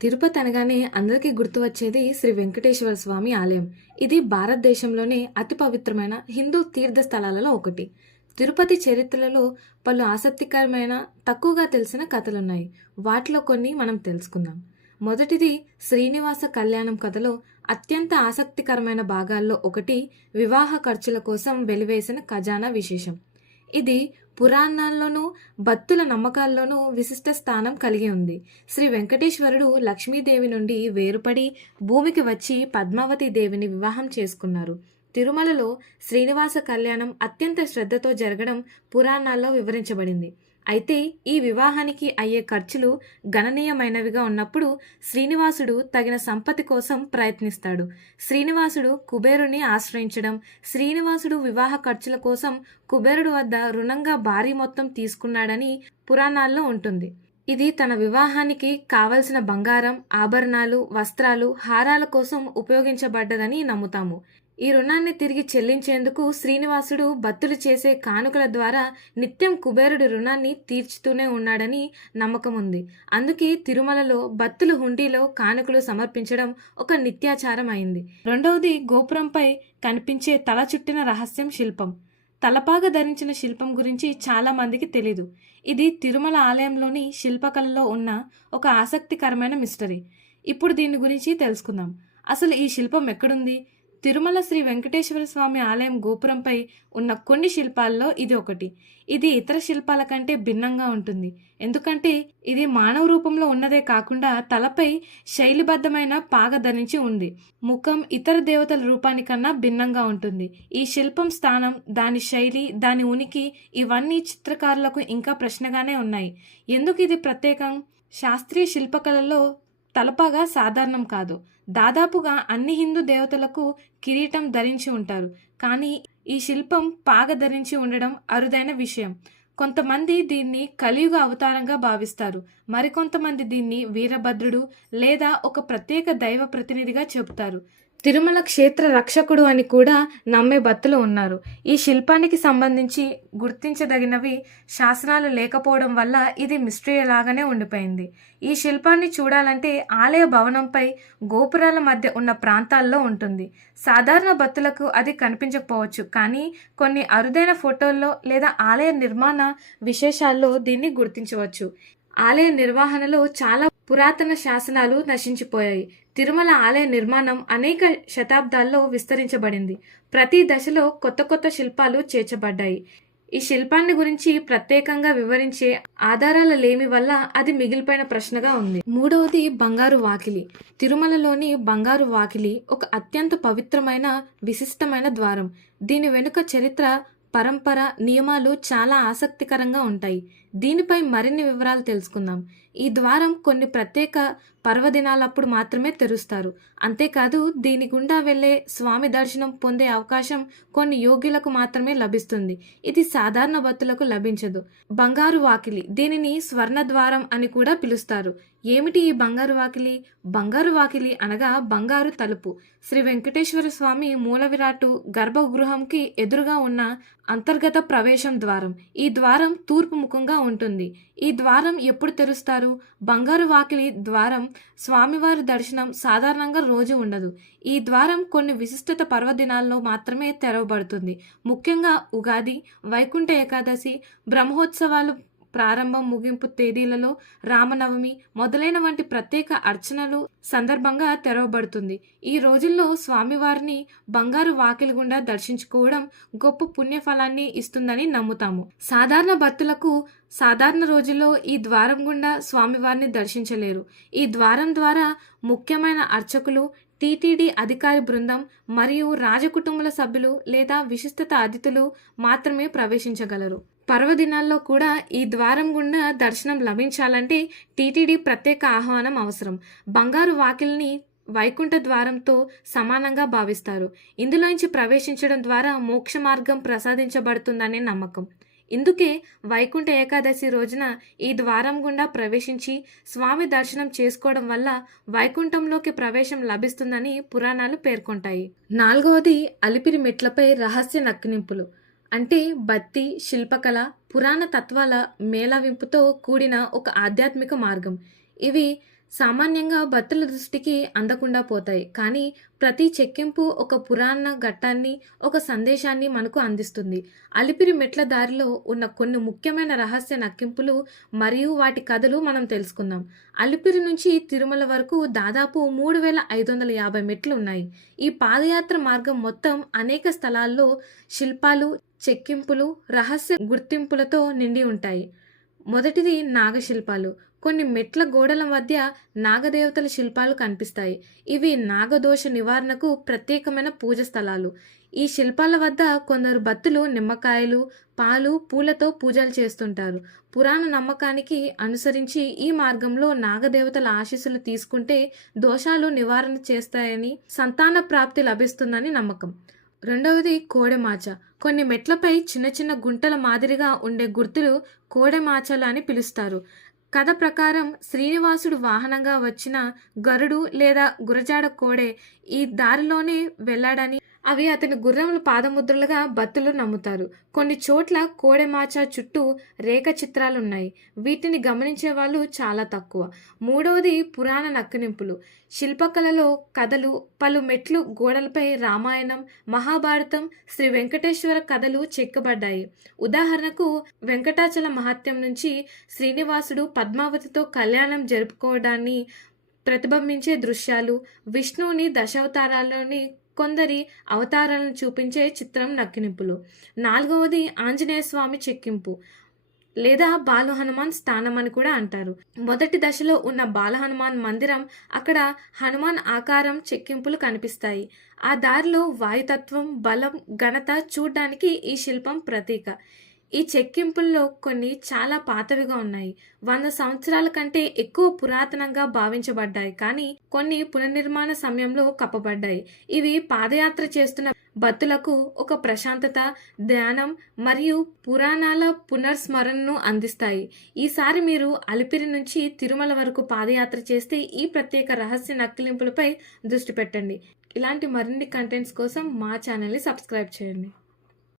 తిరుపతి అనగానే అందరికీ గుర్తు వచ్చేది శ్రీ వెంకటేశ్వర స్వామి ఆలయం. ఇది భారతదేశంలోనే అతి పవిత్రమైన హిందూ తీర్థ స్థలాలలో ఒకటి. తిరుపతి చరిత్రలలో పలు ఆసక్తికరమైన తక్కువగా తెలిసిన కథలున్నాయి. వాటిలో కొన్ని మనం తెలుసుకుందాం. మొదటిది శ్రీనివాస కళ్యాణం కథలో అత్యంత ఆసక్తికరమైన భాగాల్లో ఒకటి వివాహ ఖర్చుల కోసం వెలివేసిన ఖజానా విశేషం. ఇది పురాణాల్లోనూ భక్తుల నమ్మకాల్లోనూ విశిష్ట స్థానం కలిగి ఉంది. శ్రీ వెంకటేశ్వరుడు లక్ష్మీదేవి నుండి వేరుపడి భూమికి వచ్చి పద్మావతి దేవిని వివాహం చేసుకున్నారు. తిరుమలలో శ్రీనివాస కళ్యాణం అత్యంత శ్రద్ధతో జరగడం పురాణాల్లో వివరించబడింది. అయితే ఈ వివాహానికి అయ్యే ఖర్చులు గణనీయమైనవిగా ఉన్నప్పుడు శ్రీనివాసుడు తగిన సంపత్తి కోసం ప్రయత్నిస్తాడు. శ్రీనివాసుడు కుబేరుని ఆశ్రయించడం శ్రీనివాసుడు వివాహ ఖర్చుల కోసం కుబేరుడు వద్ద రుణంగా భారీ మొత్తం తీసుకున్నాడని పురాణాల్లో ఉంటుంది. ఇది తన వివాహానికి కావలసిన బంగారం ఆభరణాలు వస్త్రాలు హారాల కోసం ఉపయోగించబడ్డదని నమ్ముతాము. ఈ రుణాన్ని తిరిగి చెల్లించేందుకు శ్రీనివాసుడు భక్తులు చేసే కానుకల ద్వారా నిత్యం కుబేరుడు రుణాన్ని తీర్చుతూనే ఉన్నాడని నమ్మకం ఉంది అందుకే తిరుమలలో భక్తులు హుండీలో కానుకలు సమర్పించడం ఒక నిత్యాచారం అయింది రెండవది గోపురంపై కనిపించే తల చుట్టిన రహస్యం శిల్పం. తలపాగ ధరించిన శిల్పం గురించి చాలా మందికి తెలీదు. ఇది తిరుమల ఆలయంలోని శిల్పకళలో ఉన్న ఒక ఆసక్తికరమైన మిస్టరీ. ఇప్పుడు దీని గురించి తెలుసుకుందాం. అసలు ఈ శిల్పం ఎక్కడుంది? తిరుమల శ్రీ వెంకటేశ్వర స్వామి ఆలయం గోపురంపై ఉన్న కొన్ని శిల్పాల్లో ఇది ఒకటి. ఇది ఇతర శిల్పాల కంటే భిన్నంగా ఉంటుంది. ఎందుకంటే ఇది మానవ రూపంలో ఉన్నదే కాకుండా తలపై శైలిబద్ధమైన పాగ ధరించి ఉంది. ముఖం ఇతర దేవతల రూపానికన్నా భిన్నంగా ఉంటుంది. ఈ శిల్పం స్థానం దాని శైలి దాని ఉనికి ఇవన్నీ చిత్రకారులకు ఇంకా ప్రశ్నగానే ఉన్నాయి. ఎందుకు ఇది ప్రత్యేకం? శాస్త్రీయ శిల్పకళలో తలపాగా సాధారణం కాదు. దాదాపుగా అన్ని హిందూ దేవతలకు కిరీటం ధరించి ఉంటారు. కానీ ఈ శిల్పం పాగ ధరించి ఉండడం అరుదైన విషయం. కొంతమంది దీన్ని కలియుగ అవతారంగా భావిస్తారు. మరికొంతమంది దీన్ని వీరభద్రుడు లేదా ఒక ప్రత్యేక దైవ ప్రతినిధిగా చెబుతారు. తిరుమల క్షేత్ర రక్షకుడు అని కూడా నమ్మే భక్తులు ఉన్నారు. ఈ శిల్పానికి సంబంధించి గుర్తించదగినవి శాసనాలు లేకపోవడం వల్ల ఇది మిస్టరీ లాగానే ఉండిపోయింది. ఈ శిల్పాన్ని చూడాలంటే ఆలయ భవనంపై గోపురాల మధ్య ఉన్న ప్రాంతాల్లో ఉంటుంది. సాధారణ భక్తులకు అది కనిపించకపోవచ్చు కానీ కొన్ని అరుదైన ఫోటోల్లో లేదా ఆలయ నిర్మాణ విశేషాల్లో దీన్ని గుర్తించవచ్చు. ఆలయ నిర్వహణలో చాలా పురాతన శాసనాలు నశించిపోయాయి. తిరుమల ఆలయ నిర్మాణం అనేక శతాబ్దాల్లో విస్తరించబడింది. ప్రతి దశలో కొత్త కొత్త శిల్పాలు చేర్చబడ్డాయి. ఈ శిల్పాన్ని గురించి ప్రత్యేకంగా వివరించే ఆధారాల లేమి వల్ల అది మిగిలిపోయిన ప్రశ్నగా ఉంది. మూడవది బంగారు వాకిలి. తిరుమలలోని బంగారు వాకిలి ఒక అత్యంత పవిత్రమైన విశిష్టమైన ద్వారం. దీని వెనుక చరిత్ర పరంపర నియమాలు చాలా ఆసక్తికరంగా ఉంటాయి. దీనిపై మరిన్ని వివరాలు తెలుసుకుందాం. ఈ ద్వారం కొన్ని ప్రత్యేక పర్వదినాలప్పుడు మాత్రమే తెరుస్తారు. అంతేకాదు దీని గుండా వెళ్ళే స్వామి దర్శనం పొందే అవకాశం కొన్ని యోగ్యులకు మాత్రమే లభిస్తుంది. ఇది సాధారణ భక్తులకు లభించదు. బంగారు వాకిలి దీనిని స్వర్ణ ద్వారం అని కూడా పిలుస్తారు. ఏమిటి ఈ బంగారు వాకిలి? బంగారు వాకిలి అనగా బంగారు తలుపు. శ్రీ వెంకటేశ్వర స్వామి మూల విరాటు గర్భగృహంకి ఎదురుగా ఉన్న అంతర్గత ప్రవేశం ద్వారం. ఈ ద్వారం తూర్పు ముఖంగా ఉంటుంది. ఈ ద్వారం ఎప్పుడు తెరుస్తారు? బంగారు వాకిలి ద్వారం స్వామివారి దర్శనం సాధారణంగా రోజు ఉండదు. ఈ ద్వారం కొన్ని విశిష్టత పర్వదినాల్లో మాత్రమే తెరవబడుతుంది. ముఖ్యంగా ఉగాది వైకుంఠ ఏకాదశి బ్రహ్మోత్సవాలు ప్రారంభం ముగింపు తేదీలలో రామనవమి మొదలైన వంటి ప్రత్యేక అర్చనలు సందర్భంగా తెరవబడుతుంది. ఈ రోజుల్లో స్వామివారిని బంగారు వాకిలి గుండా దర్శించుకోవడం గొప్ప పుణ్యఫలాన్ని ఇస్తుందని నమ్ముతాము. సాధారణ భక్తులకు సాధారణ రోజుల్లో ఈ ద్వారం గుండా స్వామివారిని దర్శించలేరు. ఈ ద్వారం ద్వారా ముఖ్యమైన అర్చకులు టీటీడీ అధికారి బృందం మరియు రాజకుటుంబల సభ్యులు లేదా విశిష్టత అతిథులు మాత్రమే ప్రవేశించగలరు. పర్వదినాల్లో కూడా ఈ ద్వారం గుండా దర్శనం లభించాలంటే టీటీడీ ప్రత్యేక ఆహ్వానం అవసరం. బంగారు వాకిల్ని వైకుంఠ ద్వారంతో సమానంగా భావిస్తారు. ఇందులోంచి ప్రవేశించడం ద్వారా మోక్ష మార్గం ప్రసాదించబడుతుందనే నమ్మకం. ఇందుకే వైకుంఠ ఏకాదశి రోజున ఈ ద్వారం గుండా ప్రవేశించి స్వామి దర్శనం చేసుకోవడం వల్ల వైకుంఠంలోకి ప్రవేశం లభిస్తుందని పురాణాలు పేర్కొంటాయి. నాలుగవది అలిపిరి మెట్లపై రహస్య నక్కినింపులు అంటే బత్తి శిల్పకళ పురాణ తత్వాల మేళవింపుతో కూడిన ఒక ఆధ్యాత్మిక మార్గం. ఇవి సామాన్యంగా భక్తుల దృష్టికి అందకుండా పోతాయి. కానీ ప్రతి చెక్కింపు ఒక పురాణ ఘట్టాన్ని ఒక సందేశాన్ని మనకు అందిస్తుంది. అలిపిరి మెట్ల దారిలో ఉన్న కొన్ని ముఖ్యమైన రహస్య నక్కింపులు మరియు వాటి కథలు మనం తెలుసుకుందాం. అలిపిరి నుంచి తిరుమల వరకు దాదాపు మూడు వేల ఐదు వందల యాభై మెట్లు ఉన్నాయి. ఈ పాదయాత్ర మార్గం మొత్తం అనేక స్థలాల్లో శిల్పాలు చెక్కింపులు రహస్య గుర్తింపులతో నిండి ఉంటాయి. మొదటిది నాగశిల్పాలు. కొన్ని మెట్ల గోడల మధ్య నాగదేవతల శిల్పాలు కనిపిస్తాయి. ఇవి నాగదోష నివారణకు ప్రత్యేకమైన పూజ స్థలాలు. ఈ శిల్పాల వద్ద కొందరు భక్తులు నిమ్మకాయలు పాలు పూలతో పూజలు చేస్తుంటారు. పురాణ నమ్మకానికి అనుసరించి ఈ మార్గంలో నాగదేవతల ఆశీస్సులు తీసుకుంటే దోషాలు నివారణ చేస్తాయని సంతాన ప్రాప్తి లభిస్తుందని నమ్మకం. రెండవది కోడెమాచ. కొన్ని మెట్లపై చిన్న చిన్న గుంటల మాదిరిగా ఉండే గుర్తులు కోడెమాచలు అని పిలుస్తారు. కథ ప్రకారం శ్రీనివాసుడు వాహనంగా వచ్చిన గరుడు లేదా గురజాడ కోడే ఈ దారిలోనే వెళ్ళాడని అవి అతని గుర్రముల పాదముద్రలుగా భక్తులు నమ్ముతారు. కొన్ని చోట్ల కోడెమాచా చుట్టూ రేఖ చిత్రాలున్నాయి వీటిని గమనించే వాళ్ళు చాలా తక్కువ. మూడవది పురాణ నక్కనింపులు. శిల్పకళలో కథలు పలు మెట్లు గోడలపై రామాయణం మహాభారతం శ్రీ వెంకటేశ్వర కథలు చెక్కబడ్డాయి. ఉదాహరణకు వెంకటాచల మహత్యం నుంచి శ్రీనివాసుడు పద్మావతితో కళ్యాణం జరుపుకోవడాన్ని ప్రతిబింబించే దృశ్యాలు విష్ణువుని దశావతారాల్లోని కొందరి అవతారాలను చూపించే చిత్రం నక్కినింపులు నాలుగవది ఆంజనేయ స్వామి చెక్కింపు లేదా బాలు హనుమాన్ స్థానం అని కూడా అంటారు. మొదటి దశలో ఉన్న బాల హనుమాన్ మందిరం అక్కడ హనుమాన్ ఆకారం చెక్కింపులు కనిపిస్తాయి. ఆ దారిలో వాయుతత్వం బలం ఘనత చూడ్డానికి ఈ శిల్పం ప్రతీక. ఈ చెక్కింపుల్లో కొన్ని చాలా పాతవిగా ఉన్నాయి. వంద సంవత్సరాల కంటే ఎక్కువ పురాతనంగా భావించబడ్డాయి. కానీ కొన్ని పునర్నిర్మాణ సమయంలో కప్పబడ్డాయి. ఇవి పాదయాత్ర చేస్తున్న భక్తులకు ఒక ప్రశాంతత ధ్యానం మరియు పురాణాల పునర్స్మరణను అందిస్తాయి. ఈసారి మీరు అలిపిరి నుంచి తిరుమల వరకు పాదయాత్ర చేస్తే ఈ ప్రత్యేక రహస్య నక్కిలింపులపై దృష్టి పెట్టండి. ఇలాంటి మరిన్ని కంటెంట్స్ కోసం మా ఛానల్ని సబ్స్క్రైబ్ చేయండి.